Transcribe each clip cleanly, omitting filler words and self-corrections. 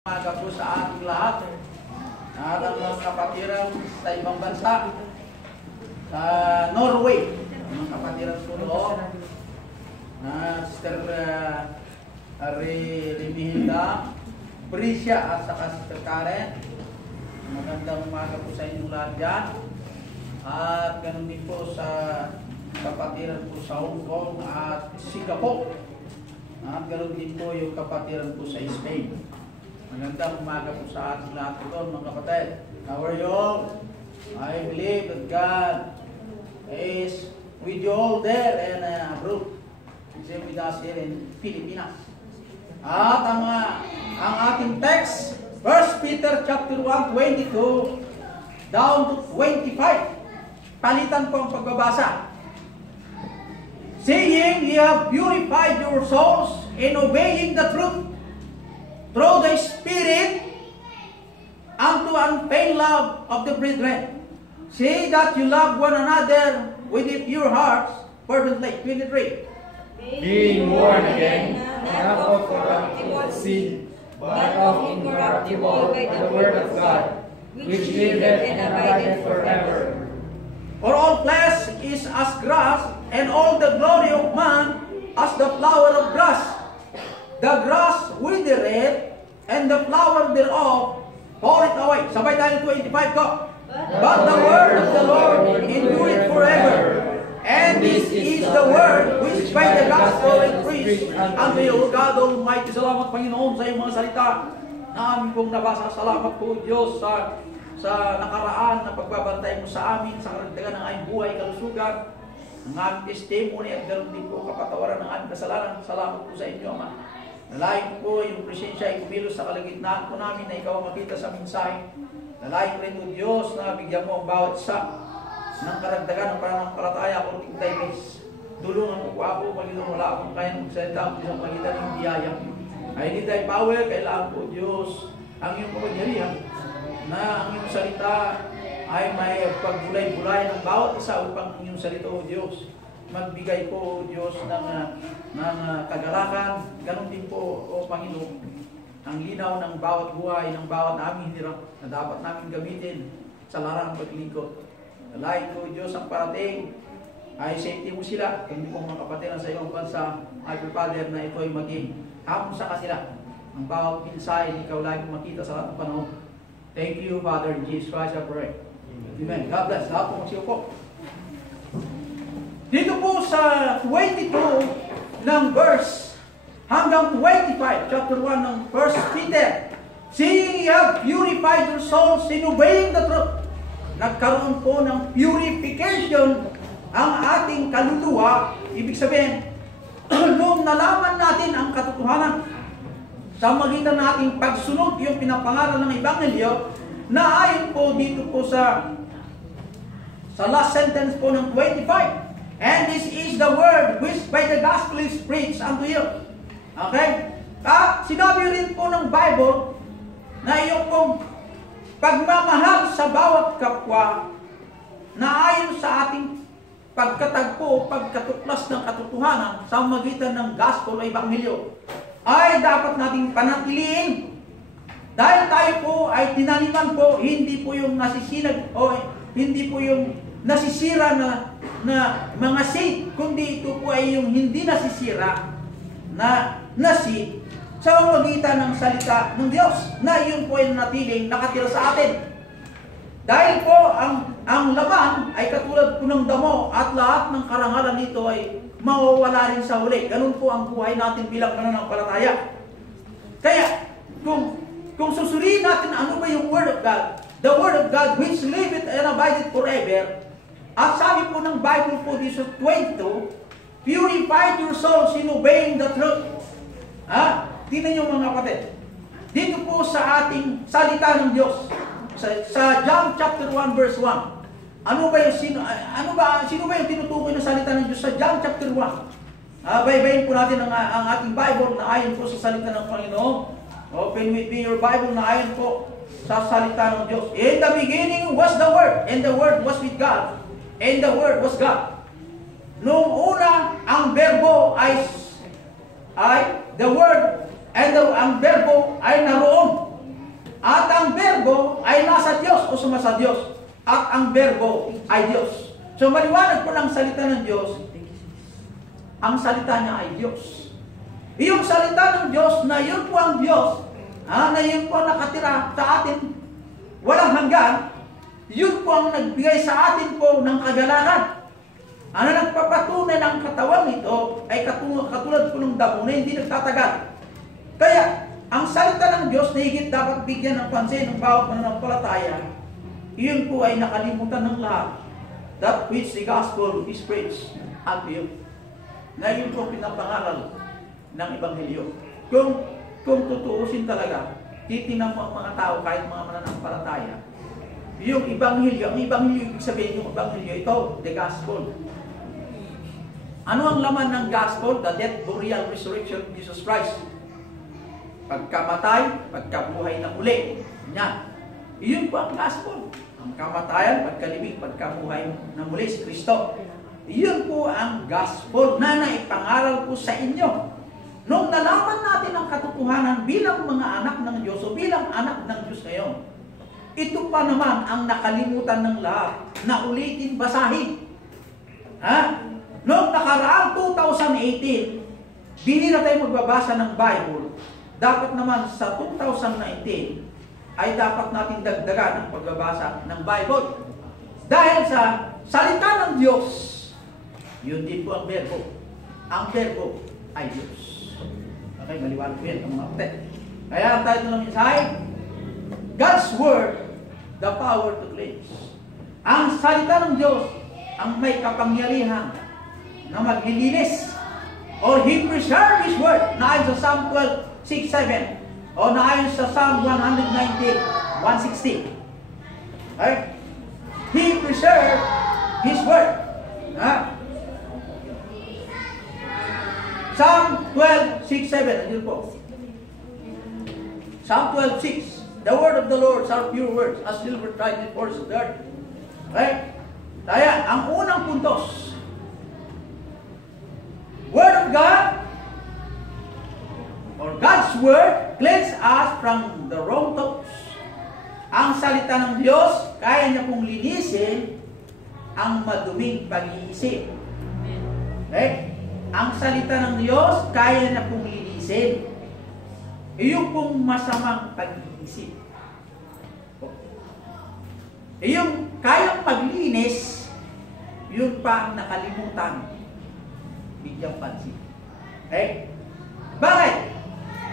Umaga po sa ating lahat, at ang mga kapatiran sa ibang bansa, sa Norway, mga kapatiran po doon, na Sister Remihilda, Brisha at saka Sister Karen. Magandang umaga po sa inyong lahat dyan. At ganun din po sa kapatiran po sa Hong Kong at Singapore. At ganun din po yung kapatiran po sa Spain. Magandang umaga po sa ating lahat doon, mga kapatid. How are you all? I believe that God is with you all there and abroad. Same with us here in Pilipinas. At ang ating text, 1 Peter chapter 1, 22 down to 25. Palitan po ang pagbabasa. Saying, ye have purified your souls in obeying the truth through the Spirit unto unfeigned love of the brethren. See that you love one another with your hearts fervently. 23. Being born again, not of corruptible seed, but of incorruptible by the word of God, which liveth and abideth forever. For all flesh is as grass, and all the glory of man as the flower of grass. The grass withereth, and the flower thereof falleth away. Sabay tayo 25 ko. But the word of the Lord endureth forever. And this is the word which by the gospel is preached unto you, God Almighty. Salamat, Panginoon, sa iyong mga salita na aming pong nabasa. Salamat po, Diyos, sa nakaraan na pagbabantay mo sa amin, sa karagdagan ng aming buhay, kalusugan, ng aming testimony, at ganoon din po kapatawaran ng aming kasalanan. Salamat po sa inyo, Ama. Nalain po yung presensya ay kumilos sa kalagitnaan po namin na ikaw makita sa mensahe. Nalain po rin po, Diyos, na bigyan mo ang bawat isa ng karagdagan ng pananampalataya o tingtay base. Dulungan mo po ako, Panginoon, wala akong kaya ng salita ang isang magitan ng biyaya. I need thy power, kailangan po, Diyos, ang iyong kapangyarihan na ang iyong salita ay may pagbulay-bulay ng bawat isa upang ang iyong salita, O Diyos, magbigay po, O Diyos, ng kagalakan. Ganon din po, O Panginoon, ang linaw ng bawat buhay, ng bawat aming hirap na dapat namin gamitin sa larang paglingkod. Nalain po, Diyos, ang parating ay safety mo sila. Hindi po mga kapatid sa ibang bansa, I pray, Father, na ito ay maging hamon sa kanila. Ang bawat pinsay, ikaw lagi makita sa lahat ng panahon. Thank you, Father, in Jesus Christ, I pray. Amen. God bless. Lahat po magsiyo po. Dito po sa 22 ng verse hanggang 25, chapter 1 ng 1 Peter, seeing ye have purified your souls in obeying the truth. Nagkaroon po ng purification ang ating kaluluwa. Ibig sabihin, nung nalaman natin ang katotohanan sa magitan nating pagsunod yung pinapangaral ng Ebanghelyo, na ayon po dito po sa last sentence po ng 25. And this is the word which by the gospel is preached unto you. Okay? At sinabi rin po ng Bible na yung pong pagmamahal sa bawat kapwa na ayon sa ating pagkatagpo, pagkatuklas ng katotohanan sa magitan ng gospel o ebanghelyo ay dapat nating panatiliin. Dahil tayo po ay tinaniman po, hindi po yung nasisinag o hindi po yung nasisira na mga seed, kundi ito po ay yung hindi nasisira na seed sa pamamagitan ng salita ng Diyos na yun po ay natiling nakatira sa atin. Dahil po ang laman ay katulad po ng damo at lahat ng karangalan nito ay mawawala rin sa huli. Ganun po ang buhay natin bilang mananampalataya. Kaya kung susuriin natin ano ba yung Word of God, the Word of God which liveth and abideth forever, at sabi po ng Bible po dito 22, purified your souls in obeying the truth. Tingnan nyo mga kapatid. Dito po sa ating salita ng Diyos, sa John chapter 1 verse 1, sino ba yung tinutukoy ng salita ng Diyos sa John chapter 1? Baybayin po natin ang ating Bible na ayon po sa salita ng Panginoon. Open with me your Bible na ayon po sa salita ng Diyos. In the beginning was the Word, and the Word was with God, and the Word was God. Noong una, ang verbo ay the Word, and ang verbo ay naroon. Verbo ay nasa Diyos o sumasa Diyos. At ang Verbo ay Diyos. So maliwanag po ng salita ng Diyos, ang salita niya ay Diyos. Yung salita ng Diyos na yun po ang Diyos, na yun po nakatira sa atin, walang hanggan, yun po ang nagbigay sa atin po ng kagalakan. Ano nagpapatunay ng katawan nito ay katulad po ng damo na hindi nagtatagal. Kaya, ang salita ng Diyos na higit dapat bigyan ng pansin ng bawat mananampalataya, iyon po ay nakalimutan ng lahat. That which the gospel is preached unto you. Na yun po pinapangaral ng Ebanghelyo. Kung tutuusin talaga, titingnan mo ang mga tao kahit mga mananampalataya. Yung Ebanghelyo, ang Ebanghelyo, ibig sabihin yung Ebanghelyo, ito, the gospel. Ano ang laman ng gospel? The death, burial, resurrection of Jesus Christ. Pagkamatay, pagkabuhay na uli. Yan. Iyon po ang gospel. Ang kamatayan, pagkalibing, pagkabuhay na muli si Kristo. Iyon po ang gospel na naipangaral po sa inyo. Nung nalaman natin ang katotohanan bilang mga anak ng Diyos o bilang anak ng Diyos ngayon, ito pa naman ang nakalimutan ng lahat na ulitin basahin. Noong nakaraang 2018, binira tayo magbabasa ng Bible. Dapat naman sa 2019 ay dapat natin dagdagan ang pagbabasa ng Bible. Dahil sa salita ng Diyos, yun din po ang verbo. Ang verbo ay Diyos. Okay, maliwanag po yan ang mga kapatid. Kaya ang tayo ng mensahe, God's Word, the power to cleanse. Ang salita ng Diyos, ang may kapangyarihan na maglilinis. Or He preserved His Word, na ayon sa Psalm 12:6-7. O naayon sa Psalm 119:160. Okay? He preserved His Word. Psalm 12:6-7. Andito po. Psalm 12:6. The word of the Lord are pure words, as silver tried in force of the earth. Okay? Kaya, ang unang puntos, Word of God, or God's Word, cleanse us from the wrong thoughts. Ang salita ng Diyos, kaya niya pong linisin ang maduming pag-iisip. Okay? Ang salita ng Diyos, kaya niya pong linisin iyong pong masamang pag-iisip. Iyong kayang maglinis, yun pa ang nakalimutan. Bigyang pansin. Okay? Bakit?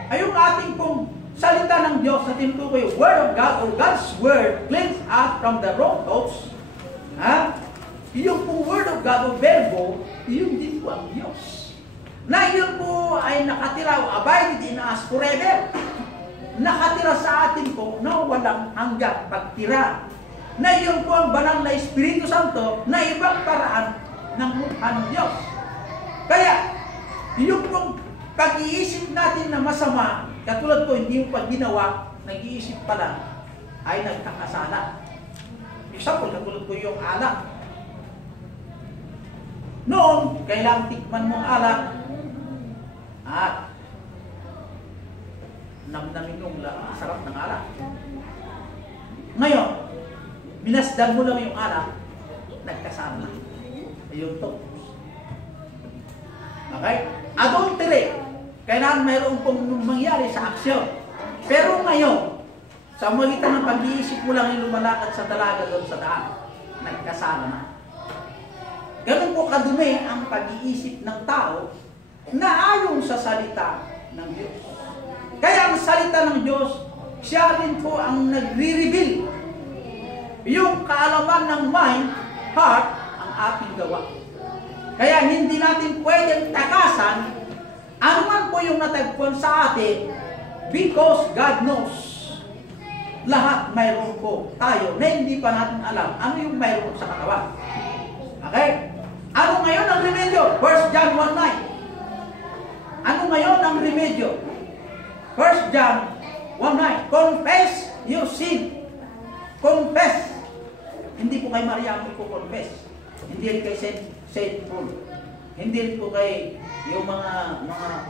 Ay yung ating pong salita ng Diyos na tinutukoy, Word of God or God's Word, cleanse us from the wrong thoughts. Yung pong Word of God o verbo, yung din po ang Diyos. Na yun po ay nakatira o abided in us forever. Nakatira sa atin po na walang hanggang pagtira. Na yun po ang banal na Espiritu Santo na ibang paraan ng mukha ng Diyos. Kaya, yung pong pag-iisip natin na masama, katulad po, hindi yung pag ginawa, nag-iisip pala, ay nagkakasala. Example, katulad po yung alak. Noon, kailangan tikman mong alak, at namnamin yung sarap ng alak. Ngayon, minasdan mo lang yung alak, nagkasala. Ayun to. Okay? Adultery. Kailangan mayroon pong mangyari sa aksyon. Pero ngayon, sa magitan ng pag-iisip mo lang yung lumalakad sa dalaga doon sa daan, nagkasala na. Ganun po kadumi ang pag-iisip ng tao na ayon sa salita ng Diyos. Kaya ang salita ng Diyos, siya rin po ang nagre-reveal. Yung kaalaman ng mind, heart, ang ating gawa. Kaya hindi natin pwedeng takasan anuman po yung natagpuan sa atin because God knows. Lahat mayroon po tayo na hindi pa natin alam ano yung mayroon sa katawan. Okay? Ano ngayon ang remedyo? 1 John 1:9. Ano ngayon ang remedyo? 1 John 1:9. Confess your sin. Confess. Hindi po kay Maria po confess. Hindi rin kay Saint Paul. Hindi rin po kay yung mga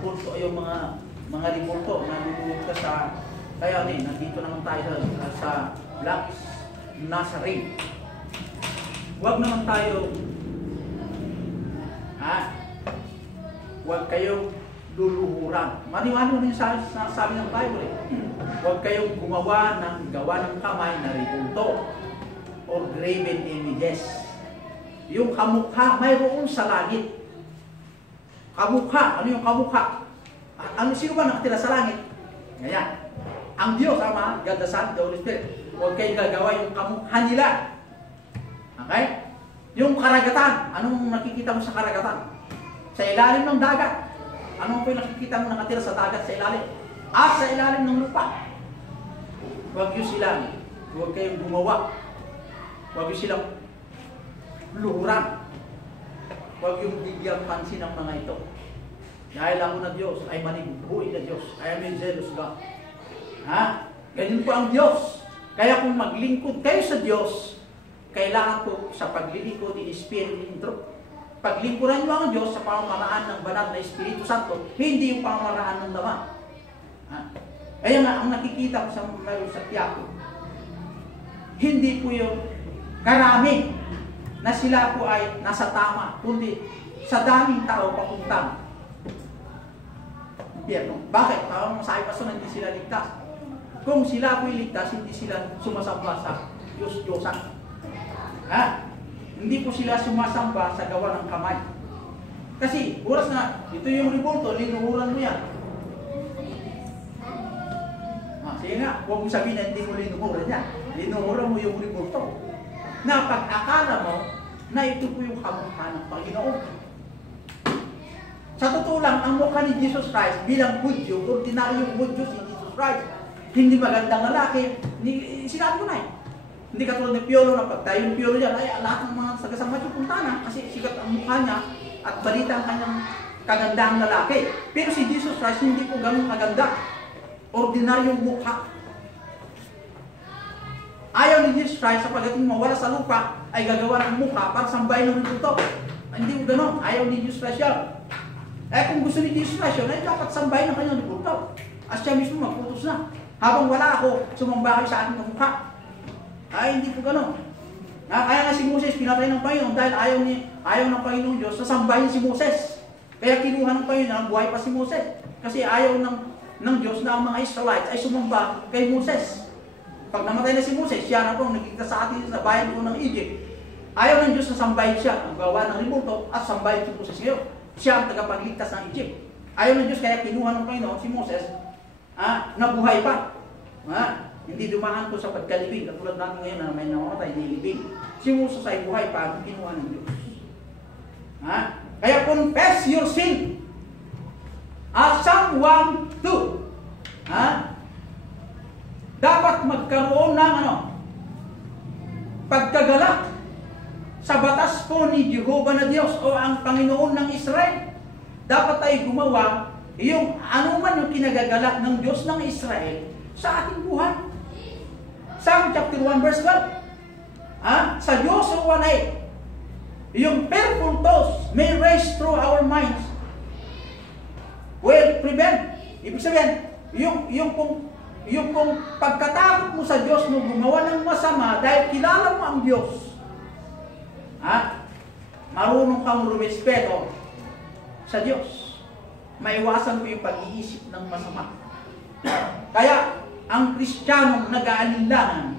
kulto, yung mga limulto na lulunod ka Kaya nandito naman tayo sa Black Nazarene. Huwag naman tayo, huwag kayong luluhuran. Maniwala rin sa sabi ng Bible eh. Huwag kayong gumawa ng kamay na ribulto or graven images. Yung kamukha, mayroon sa langit. Kamukha, ano yung kamukha? Sino ba nakatira sa langit? Ngayon, ang Diyos, Ama, God the Son, the Holy Spirit. Huwag kayong gagawa yung kamukha nila. Okay? Yung karagatan, anong nakikita mo sa karagatan? Sa ilalim ng dagat. Anong po yung nakikita mo nakatira sa dagat sa ilalim? At sa ilalim ng lupa. Huwag kayong gumawa. Huwag yung silang luhuran. Huwag yung bigyan pansin ng mga ito. Dahil ako na Diyos ay manibubuhay na Diyos. I am a jealous God. Ganyan po ang Diyos. Kaya kung maglingkod kayo sa Diyos, kailangan po sa paglilingkod in spirit and truth. Paglingkuran nyo ang Diyos sa pamamaraan ng banal na Espiritu Santo, hindi yung pamamaraan ng laman. Kaya nga, ang nakikita ko sa Tiago, hindi po yung karami na sila po ay nasa tama, kundi sa daming tao papuntang impyerno. Bakit? Parang sa ipaso hindi sila ligtas. Kung sila po ligtas, hindi sila sumasamba sa Diyos-Diyosan. Hindi po sila sumasamba sa gawa ng kamay. Kasi, oras na, ito yung ribulto, linuhuran mo yan. Sige nga, huwag mo sabihin na hindi mo linuhuran yan. Linuhuran mo yung ribulto. Na pag-akala mo, na ito po yung kamukha ng Panginoon. Sa totoo lang, ang mukha ni Jesus Christ bilang Hudyo, ordinaryong Hudyo si Jesus Christ, hindi magandang lalaki, sinabi ko na eh. Hindi katulad ni Piolo na pagtayo yung Piolo dyan, ay lahat ng mga sagasama yung punta na kasi sikat ang mukha niya at balita ang kanyang kagandang lalaki. Pero si Jesus Christ hindi po ganun kaganda. Ordinaryong mukha. Ayaw ni Jesus Christ sa pagdating mawala sa lupa ay gagawa ng mukha para sambahin ng luto. Hindi po ganun. Ayaw ni Jesus Christ yan. Kung gusto ni Jesus Christ yun, ay dapat sambahin ng kanyang luto. At siya mismo magputos na. Habang wala ako, sumamba kayo sa ating mukha. Ay, hindi po gano'n. Kaya nga si Moses, pinatay ng Panginoon dahil ayaw ng Panginoon Diyos na sambahin si Moses. Kaya kinuha ng Panginoon na buhay pa si Moses. Kasi ayaw ng Diyos na ang mga Israelites ay sumamba kay Moses. Pag namatay na si Moses, siya na po nagkita sa atin sa bayan ko ng Egypt. Ayaw ng Diyos na sambahin siya, ang gawa ng ribulto, at sambahin si Moses ngayon. Siya ang tagapagligtas ng Egypt. Ayaw ng Diyos, kaya kinuha ng Panginoon si Moses, nabuhay pa. Hindi dumaan ko sa pagkalibing. Katulad natin ngayon na may namamatay, nilibing. Si Moses ay buhay pa ang kinuha ng Diyos. Kaya confess your sin. Psalm 1:2. Dapat magkaroon ng pagkagalak sa batas po ni Jehovah na Diyos o ang Panginoon ng Israel. Dapat tayo gumawa yung anuman yung kinagagalak ng Diyos ng Israel sa ating buhay. Psalm chapter 1 verse 1. Sa Joshua 1:8, yung fearful thoughts may race through our minds will prevent. Ibig sabihin, yung pagkatakot mo sa Diyos mo gumawa ng masama dahil kilala mo ang Diyos. Marunong kang rumespeto sa Diyos. Maiwasan mo yung pag-iisip ng masama. Kaya, ang Kristiyanong nag-aalinlangan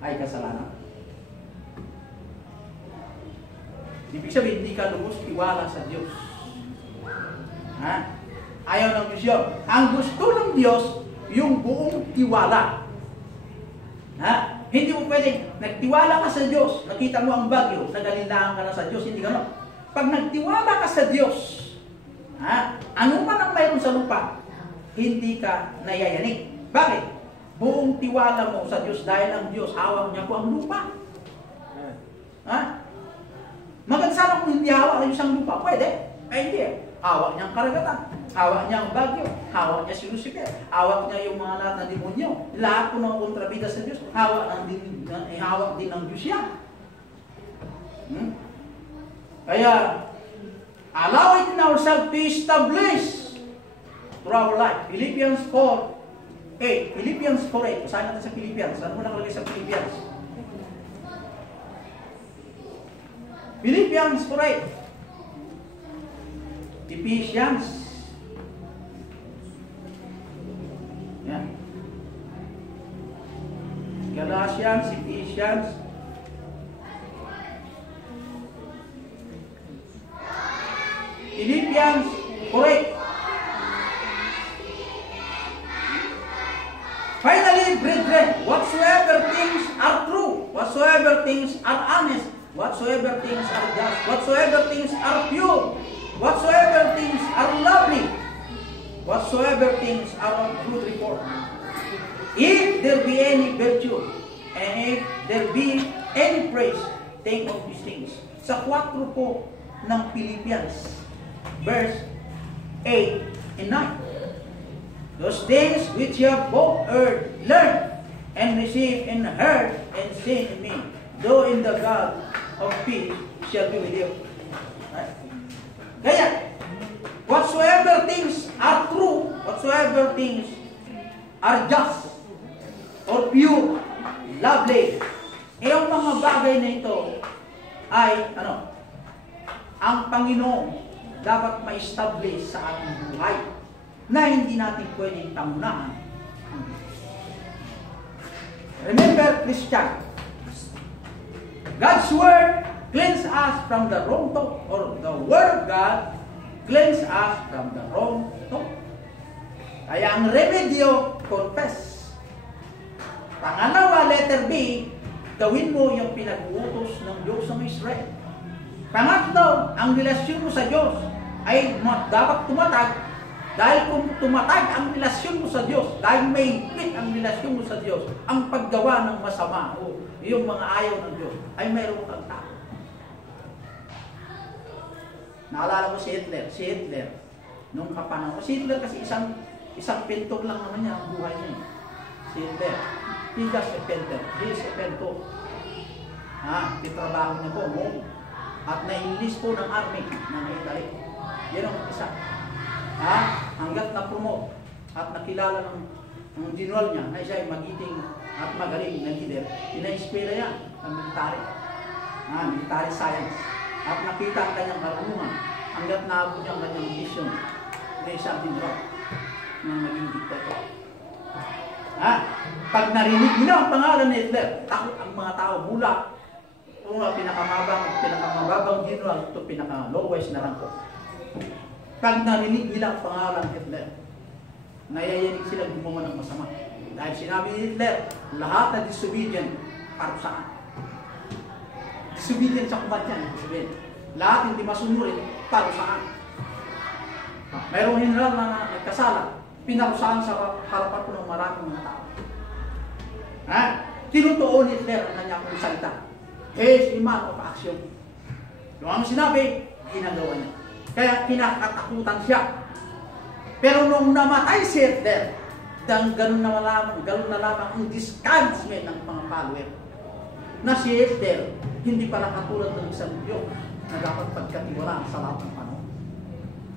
ay kasalanan. Ibig sabihin, hindi ka lubos tiwala sa Diyos. Ayaw ng Diyos yun. Ang gusto ng Diyos, yung buong tiwala. Hindi mo pwedeng, nagtiwala ka sa Diyos, nakita mo ang bagyo, nag-aalinlangan ka na sa Diyos, hindi gano'n. Pag nagtiwala ka sa Diyos, ano man ang mayroon sa lupa, hindi ka nayayanig. Bakit? Buong tiwala mo sa Diyos dahil ang Diyos, hawak niya po ang lupa. Maganda sana kung hindi hawak ng isang lupa, pwede. Ay hindi eh. Hawak niya ang karagatan, hawak niya ang bagyo, hawak niya si Lucifer, hawak niya yung mga lahat ng demonyo. Lahat po ng kontrabida sa Diyos, hawak din ng Diyos yan. Kaya, allow it in ourselves to establish through our life. Philippians 4 Philippians 4:8. Basahin natin sa Philippians. Ano mo nakalagay sa Philippians? Philippians 4:8. Ephesians. Yan. Galatians, Ephesians. Philippians 4:8. Finally, brethren, whatsoever things are true, whatsoever things are honest, whatsoever things are just, whatsoever things are pure, whatsoever things are lovely, whatsoever things are of good report, if there be any virtue, and if there be any praise, think of these things. Sa 4 po ng Philippians, verse 8 and 9. Those things which you have both heard, learned, and received, and heard, and seen in me, though in the God of peace shall be with you. Right? Kaya, whatsoever things are true, whatsoever things are just, or pure, lovely, yung mga bagay na ito ay, ang Panginoon dapat ma-establish sa ating buhay na hindi natin pwedeng tamunahan. Remember, Christian, God's Word cleanse us from the wrong thought, or the Word of God cleanse us from the wrong thought. Kaya ang remedyo, confess. Pangalawa, letter B, gawin mo yung pinag-uutos ng Diyos ng Israel. Pangatlo, ang relasyon mo sa Diyos ay dapat tumatag. Dahil kung tumatag ang relasyon mo sa Diyos, dahil may higpit ang relasyon mo sa Diyos, ang paggawa ng masama o yung mga ayaw ng Diyos, ay mayroon kang takot. Naalala ko si Hitler, nung kapanahon. Si Hitler kasi isang pintor lang naman niya ang buhay niya. Si Hitler, he just a painter, he is a pintor. Titrabaho niya po mo. At na-enlist po ng army ng Italy. Yan ang isa. Hanggat na-promote at nakilala ng general niya na siya ay magiting at magaling na leader, ina-inspira niya ng military science. At nakita ang kanyang karunungan hanggat naabot niya ang kanyang vision na isang general na naging dictator. Pag narinig nila ang pangalan ni Hitler, takot ang mga tao mula pinakamababang general to pinaka-lowest na rango. Pag narinig nila ang pangalan ni Hitler, nayayanig sila gumawa ng masama. Dahil sinabi ni Hitler, lahat na disobedient, parusaan. Disobedient sa kumbatyan, lahat hindi masunurin, parusaan. Mayroong general na nagkasala, pinarusahan sa harapan ko ng maraming mga tao. Tinutuon ni Hitler ang kanya kong salita. He is a man of action. Yung ang sinabi, ginagawa niya. Kaya kinakatakutan siya. Pero nung namatay si Hitler, ganun na lamang ang discouragement ng mga follower. Na si Hitler, hindi pala katulad ng isang Diyos na dapat pagkatiwalaan sa lahat ng panahon.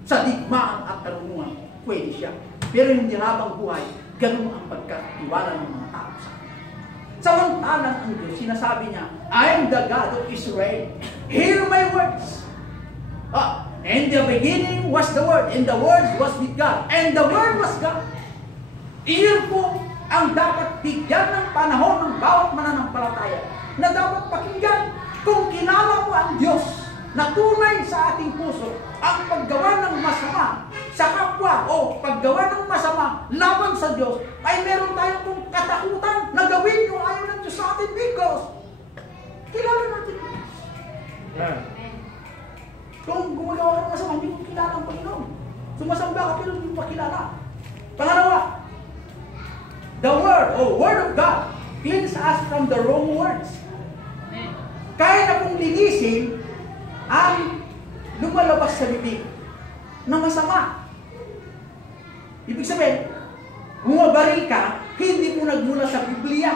Sa digmaan at karunungan, pwede siya. Pero hindi habang buhay, ganun ang pagkatiwala ng mga tao sa kanya. Samantalang ang Diyos, sinasabi niya, I am the God of Israel. Hear my words. In the beginning was the Word, and the Word was with God, and the Word was God. Iyon po ang dapat bigyan ng panahon ng bawat mananampalataya na dapat pakinggan kung kilala mo ang Diyos na tunay sa ating puso. Ang paggawa ng masama sa kapwa o paggawa ng masama laban sa Diyos ay meron tayong kung katakutan na gawin yung ayaw ng Diyos sa atin because kilala natin ang Diyos. Kung gumagawa ng masama, hindi mo kilala ang Panginoon. Sumasamba ka pero hindi mo makilala. Pangalawa, the Word of God cleans us from the wrong words. Kaya na pong linisin ang lumalabas sa bibig na masama. Ibig sabihin, bumabaril ka, hindi mo nagmula sa Biblia.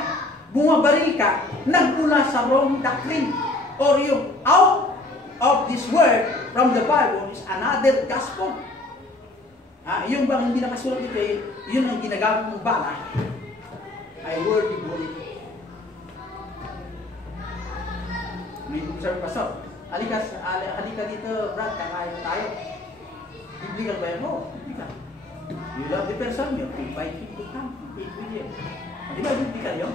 Bumabaril ka, nagmula sa wrong doctrine. Or yung out of this word from the Bible is another gospel. Yung bang hindi nakasulat dito, yun ang ginagamit ng bala, ay worthy bullet. May sabi pastor, halika dito, Brad, kakain tayo. Biblical ba yan? Oo, biblical. You love the person, you invite him to come, eat with you. Di ba biblical yun?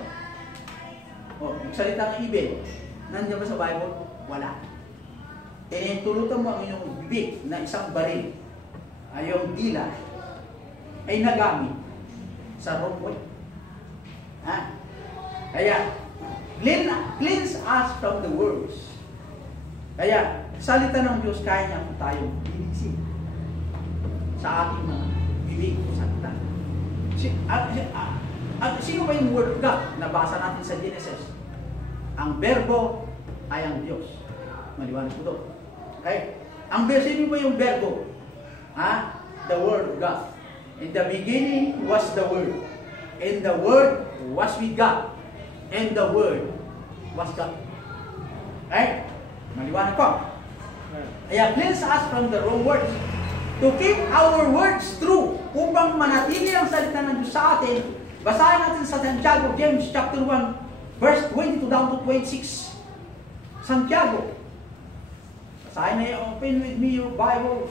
Yung salita ng ibig, nandiyan ba sa Bible? Wala. Tulutan mo ang inyong bibig na isang baril, ay yung dila, ay nagamit sa wrong way. Kaya, cleanse us from the words. Kaya, salita ng Diyos, kaya niya kung tayong linisin sa ating mga bibig o salita. Sino ba yung word of God? Nabasa natin sa Genesis. Ang verbo ay ang Diyos. Maliwanag po doon. Okay? Sino ba yung verbo? The word of God. In the beginning was the word. And the word was with God. And the word was God. Okay? Maliwanag po. Kaya cleanse us from the wrong words. To keep our words true. Upang manatili ang salita ng Diyos sa atin, basahin natin sa Santiago, James chapter 1, verse 22 down to 26. Santiago. Basahin na yung open with me your Bible.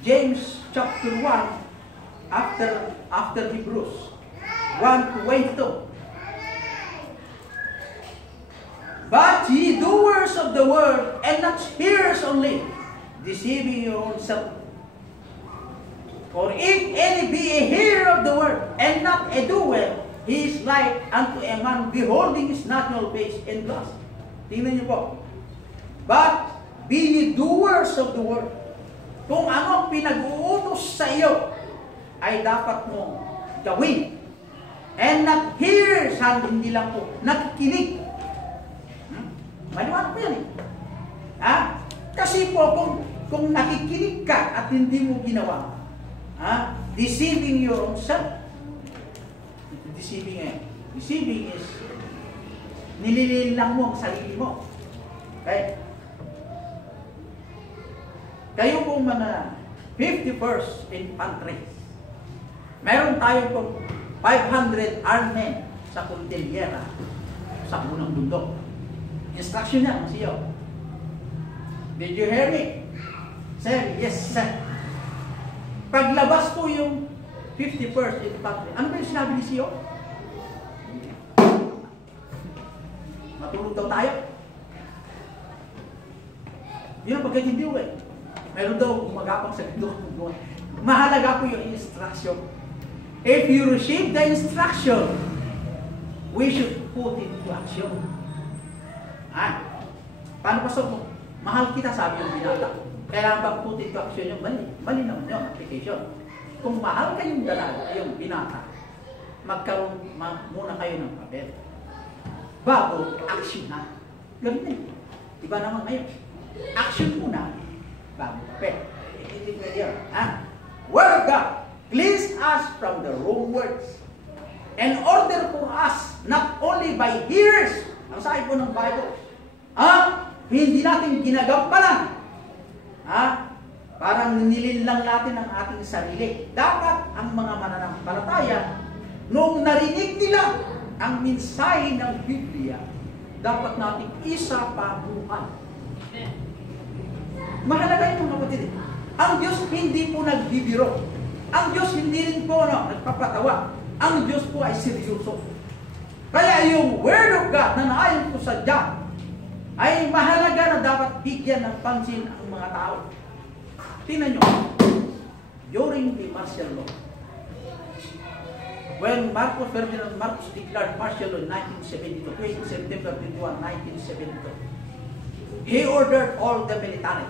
James chapter 1, after Hebrews 1 to 22. But ye doers of the word, and not hearers only, deceiving your own self. For if any be a hearer of the word, and not a doer, he is like unto a man beholding his natural face in glass. Tingnan niyo po. But be ye doers of the word. Kung ano ang pinag-uutos sa iyo, ay dapat mo gawin. And not hearers, hindi lang po, nakikinig. Maliwanag po yan Kasi po, kung nakikinig ka at hindi mo ginawa, deceiving your own self. Deceiving is nilililang mo ang sarili mo. Okay? Kayo pong mga 51st infantry, meron tayo pong 500 armed men sa Cordillera sa unang bundok. Instruction niya, siyo. Did you hear me? Sir, yes, sir. Paglabas po yung 51st infantry, ano ba yung sinabi ni siyo? Matulog daw tayo. Yun ang pagkatindiw Meron daw gumagapang sa bindok. Mahalaga po yung instruction. If you receive the instruction, we should put it into action. Paano pa so? Mahal kita, sabi yung binata. Kailangan bang put into action yung mali? Mali naman yung application. Kung mahal kayong dalaga, yung binata, magkaroon muna kayo ng papel. Bago, action na. Ganun din. Iba naman ngayon. Action muna, bago papel. Hindi pwede yun. Word of God, cleanse us from the wrong words. And order for us, not only by hearers, ang sabi po ng Bible, hindi natin ginagampalan. Parang nililang natin ang ating sarili. Dapat ang mga mananampalataya, noong narinig nila ang mensahe ng Biblia, dapat natin isa pabuhay. Mahalaga yung mga kapatid. Ang Diyos hindi po nagbibiro. Ang Diyos hindi rin po nagpapatawa. Ang Diyos po ay seryoso. Kaya yung Word of God na naayon po sa John ay mahalaga na dapat bigyan ng pansin ang mga tao. Tingnan nyo, during the martial law, when Ferdinand Marcos declared martial law in 1972, September 21, 1972, he ordered all the military,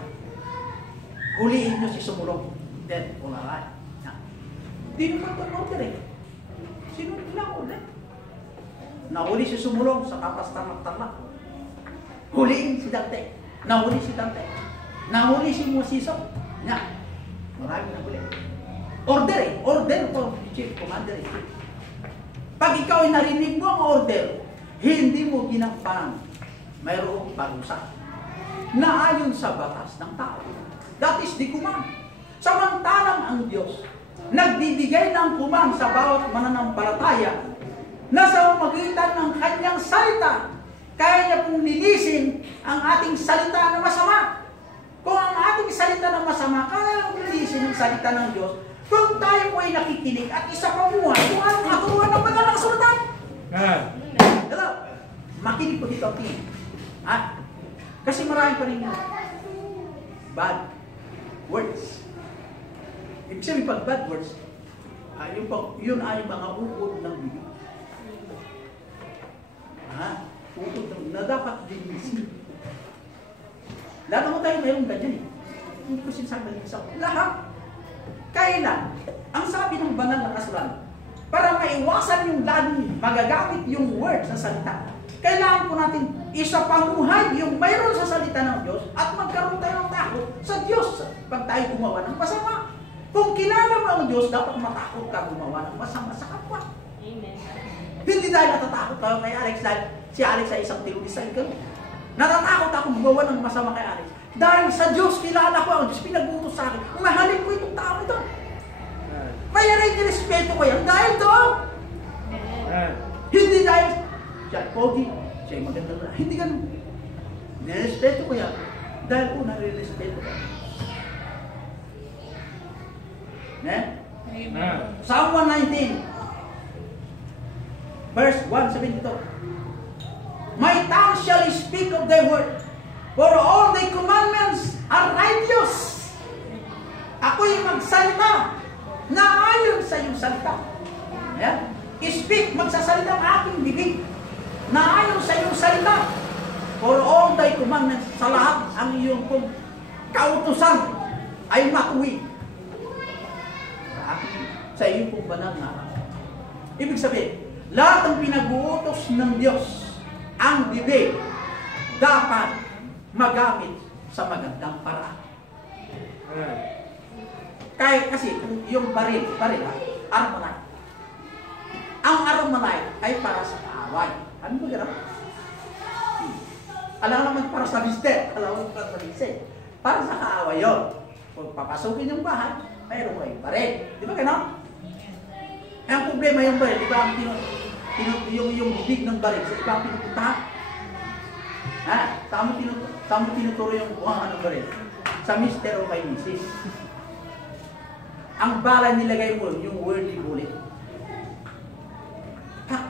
huliin nyo si Sumulong, dead or alive. Hindi naman ito order Sino lang order? Nahuli si Sumulong sa kapas tarlak-tarlak. Huliin si Dante. Nahuli si Dante. Nahuli si Mosiso. Marami na huli. Order Order for Chief Commander. Pag ikaw ay narinig mo ang order, hindi mo ginampanan, mayroong parusa na ayon sa batas ng tao. That is the command. Samantalang ang Diyos, nagbibigay ng kumang sa bawat mananampalataya na sa magitan ng kanyang salita, kaya niya pong linisin ang ating salita na masama. Kung ang ating salita na masama, kaya nang linisin ang salita ng Diyos, kung tayo po ay nakikinig at isa pamuhay, kung anong katuruan ng banal na kasulatan. Hello? Makinig po dito, King. Kasi marami pa rin bad words. Ibig sabihin pag bad words, yun ay mga ukod ng bibig. Ukod na dapat linisin. Lahat naman tayo mayroong ganyan eh. Hindi ko sinasabi sa lahat. Kailan? Ang sabi ng banal na kasulatan, para maiwasan yung lagi magagamit yung word sa salita, kailangan po natin isapamuhay yung mayroon sa salita ng Diyos at magkaroon tayo ng takot sa Diyos pag tayo gumawa ng masama. Kung kilala mo ang Diyos, dapat matakot ka gumawa ng masama sa kapwa. Amen. Hindi dahil natatakot tayo kay Alex dahil si Alex ay isang terorista. Natatakot ako gumawa ng masama kay Alex. Dahil sa Diyos, kilala ko ang Diyos, pinag-utos sa akin. Mahalin ko itong tao ito. Kaya rin nirespeto ko yan dahil doon. Hindi dahil siya pogi, siya maganda na. Hindi ganun. Nirespeto ko yan dahil una nirespeto ko. Psalm 119 verse 1, sabihin ito, my tongue shall speak of thy word, for all thy commandments are righteous. Ako'y magsalita na ayon sa iyong salita. Ayan. Speak, magsasalita ang aking bibig na ayon sa iyong salita. For all thy commandments, sa lahat ang iyong kautusan ay matuwid. Sa iyong pong banal na araw. Ibig sabihin, lahat ng pinag-uutos ng Diyos, ang bibig, dapat magamit sa magandang paraan. Kaya kasi, yung baril, armalite. Ang armalite ay para sa kaaway. Ano ba gano'n? Alam naman para sa mister. Alam naman para sa mister. Para sa kaaway yun. Kung papasukin yung bahay, mayroon kayo baril. Di ba gano'n? Ang problema yung baril, di ba ang yung bibig ng baril, sa iba ang pinupuntahan? Saan mo tinuturo yung buhangan ng baril? Sa mister o kay misis. Ang bala nilagay mo, yung worldly bullet. Kak!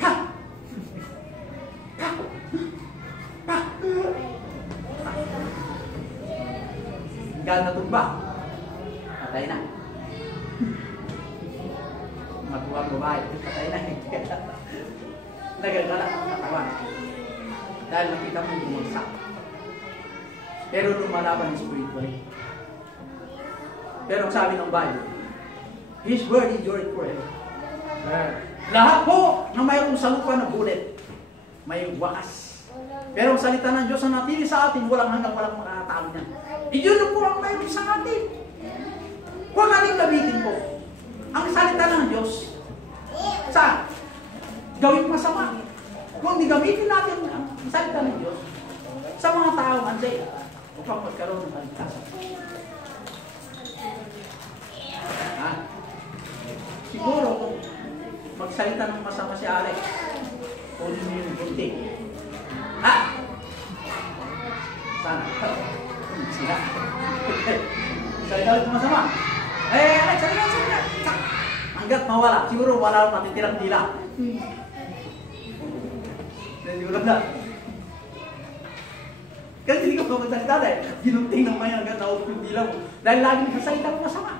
Kak! Kak! Kak! Hanggang natumba. Patay na. Magbuwang babae, patay na. Nagagala ang katawan. Dahil nakita mo bumagsak. Pero lumalaban ng spiritually. Pero ang sabi ng Bible, His word endureth forever. Lahat po na mayroong sa lupa na bullet, may wakas. Pero ang salita ng Diyos na natili sa atin, walang makakatalo niyan. Iyon po ang mayroon sa atin. Huwag natin gamitin po ang salita ng Diyos sa gawin masama. Kung di gamitin natin ang salita ng Diyos sa mga taong anday upang magkaroon ng kaligtasan. Siguro kung magsalita ng masama si Alex, kunin mo yung bunti. Sana. Sila. Salita ng masama. Alex, salita. Hanggat mawala, siguro wala matitirang dila. Siguro na. Kasi hindi ka pa magsalita dahil ginunting ng maya hanggang naupin yung dila mo. Dahil lagi nagsasalita ng masama.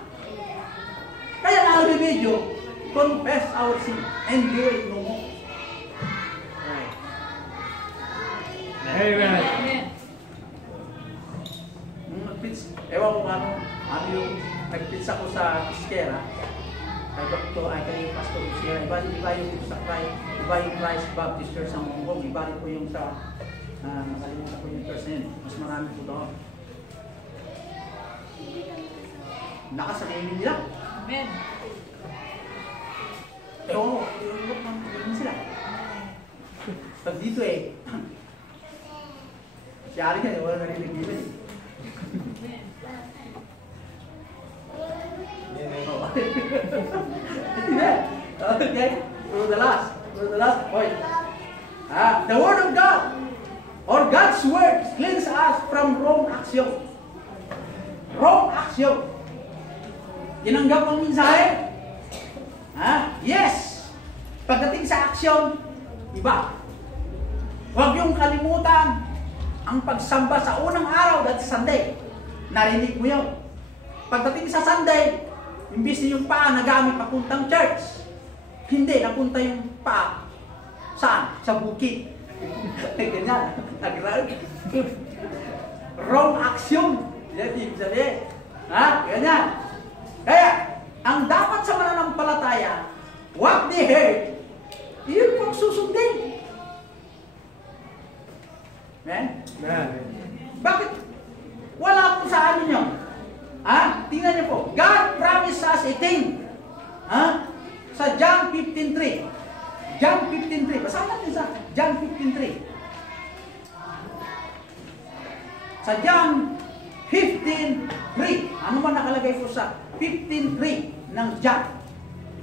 Kaya nga ang video, confess our sin and do it no more. Amen. Ewan ko ano yung nagpitsa ko sa iskera. Kay Pastor Lucia, iba yung sa Christ Baptist Church sa Hong Kong, iba rin po yung sa nakalimutan ko yung person, mas marami po doon. Nakasanayin nila. Amen. Yung sila. Pag dito si Ali ka, wala narinig nila Okay? Through the last point. The Word of God, or God's Word, cleanses us from wrong action. Wrong action. Tinanggap ang mensahe? Yes. Pagdating sa action, iba. Huwag yung kalimutan ang pagsamba sa unang araw dahil sa Sunday. Narinig mo yun. Pagdating sa Sunday, imbis na yung paa nagamit papuntang church, hindi, napunta yung paa. Saan? Sa bukid. Ganyan. Nag-run. Wrong action. Yan, ibig sabihin. Ganyan. Kaya, ang dapat sa mananampalataya, what they heard, yun pong susundin. Amen? Bakit? Wala po sa ano nyo. Tingnan nyo po. God promised us a thing. Sa John 15:3. John 15:3. Basahin natin sa John 15:3. Sa John 15:3. Ano man nakalagay po sa 15:3 ng John?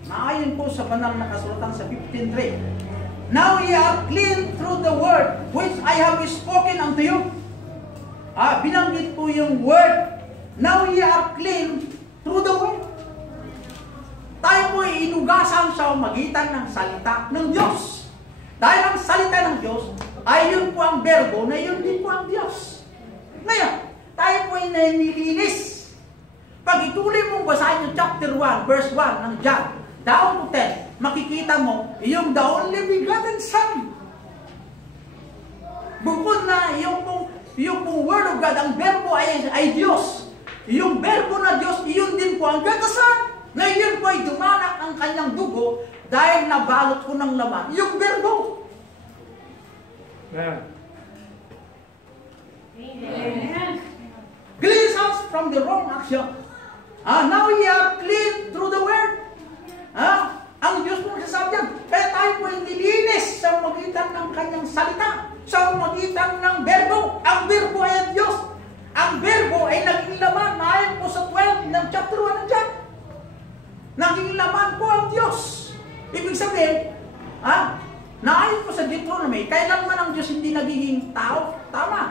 Naayon po sa banal na kasulatan sa 15:3. Now ye are clean through the word which I have spoken unto you. Binanggit po yung word. Now ye are clean through the word. Tayo po ay inugasan sa magitan ng salita ng Diyos. Dahil ang salita ng Diyos ay yun po ang berbo na yun din po ang Diyos. Ngayon, tayo po ay nililinis. Pag ituloy mong basahin yung chapter 1, verse 1 ng John, down to 10, makikita mo yung the only begotten Son. Bukod na yung pong Word of God, ang berbo ay Diyos. Yung berbo na Diyos, iyon din po ang gatasan. Ngayon po ay dumanak ang kanyang dugo dahil nabalot ko ng laman yung berbo. Amen. Cleanse us from the wrong action. Now we are clean through the word. Ang Diyos po nagsasabi yan. Kaya tayo po ay nilinis sa magitan ng kanyang salita. Sa magitan ng berbo. Ang berbo ay ang Diyos. Ang berbo ay naging laman. Ayon po sa 12 ng chapter 1 ng John. Naging laman po ang Diyos. Ibig sabihin, naayon po sa Deuteronomy, kailanman ang Diyos hindi nagiging tao. Tama.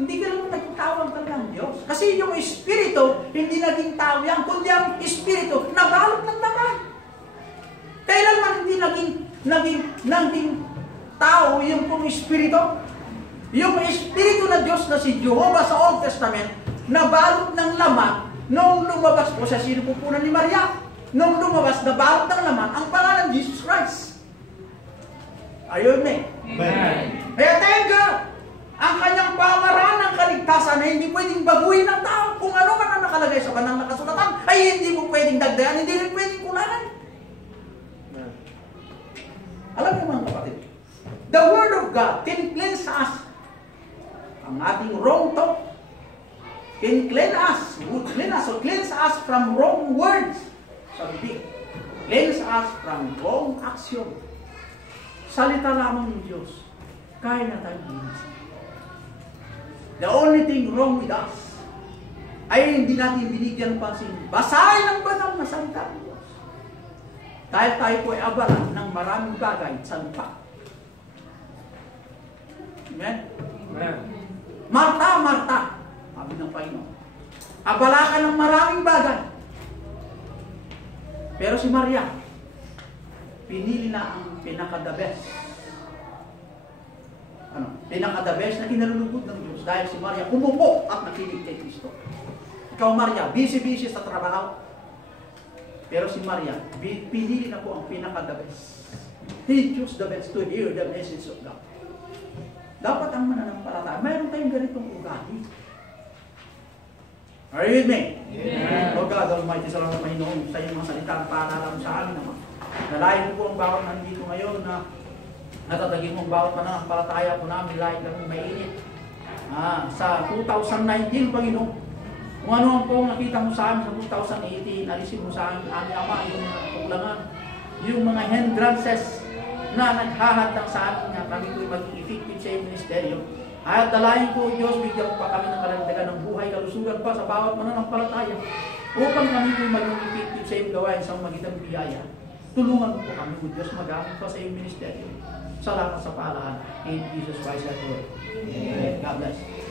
Hindi ka lang naging tao ang talagang Diyos. Kasi yung Espiritu, hindi naging tao yan, kundi ang Espiritu, nabalot ng laman. Kailanman hindi naging tao yung pong Espiritu. Yung Espiritu na Diyos na si Jehovah sa Old Testament, nabalot ng laman nung lumabas po sa sinupupunan ni Maria. Nung lumabas, nabalot ng laman ang pangalan Jesus Christ. Ayun eh. Amen. Kaya thank God, ang kanyang pamaraan ng kaligtasan na hindi pwedeng baguhin ng tao. Kung ano man ang nakalagay sa banal na kasulatan, ay hindi mo pwedeng dagdagan, hindi rin pwedeng kulangan. Alam mo mga kapatid, the Word of God can cleanse us. Ang ating wrong talk can cleanse us from wrong words. Sabi, cleanse us from wrong action. Salita lamang ng Diyos, kaya na tayong linis. The only thing wrong with us ay hindi natin binigyan ng pansin. Basahin ang banal na salita ng Diyos. Dahil tayo po ay abala ng maraming bagay sa lupa. Amen? Amen. Marta, Marta, sabi ng Panginoon, abala ka ng maraming bagay. Pero si Maria, pinili na ang pinaka-the best. Pinaka-the best na inalulugod ng Diyos. Dahil si Maria umupo at nakinig kay Kristo. Ikaw, Maria, busy-busy sa trabaho. Pero si Maria, pinili na po ang pinaka-the best. He chose the best to hear the message of God. Dapat ang mananampalataya, mayroon tayong ganitong ugali. Are you with me? Amen. O God Almighty, salamat Panginoon sa iyong mga salita ang paalala mo sa amin naman. Nalayan mo po ang bawat nandito ngayon na natatagin mo ang bawat pananampalataya po namin lahat kami mainit. Sa 2019, Panginoon, kung ano ang po nakita mo sa amin sa 2018, alisin mo sa amin, aming Ama, yung mga kulangan, yung mga hindrances na naghahadang sa amin na kami ko'y maging effective sa iyong ministeryo. At dalahin po, Diyos, bigyan mo pa kami ng karagdagan ng buhay, kalusugan pa sa bawat mananampalataya. upang kami po maging effective sa iyong gawain sa magitan biyaya. Tulungan mo po kami, good Diyos, magamit pa sa iyong ministeryo. Salamat sa paalahan. In Jesus Christ, our Lord. Amen. God bless.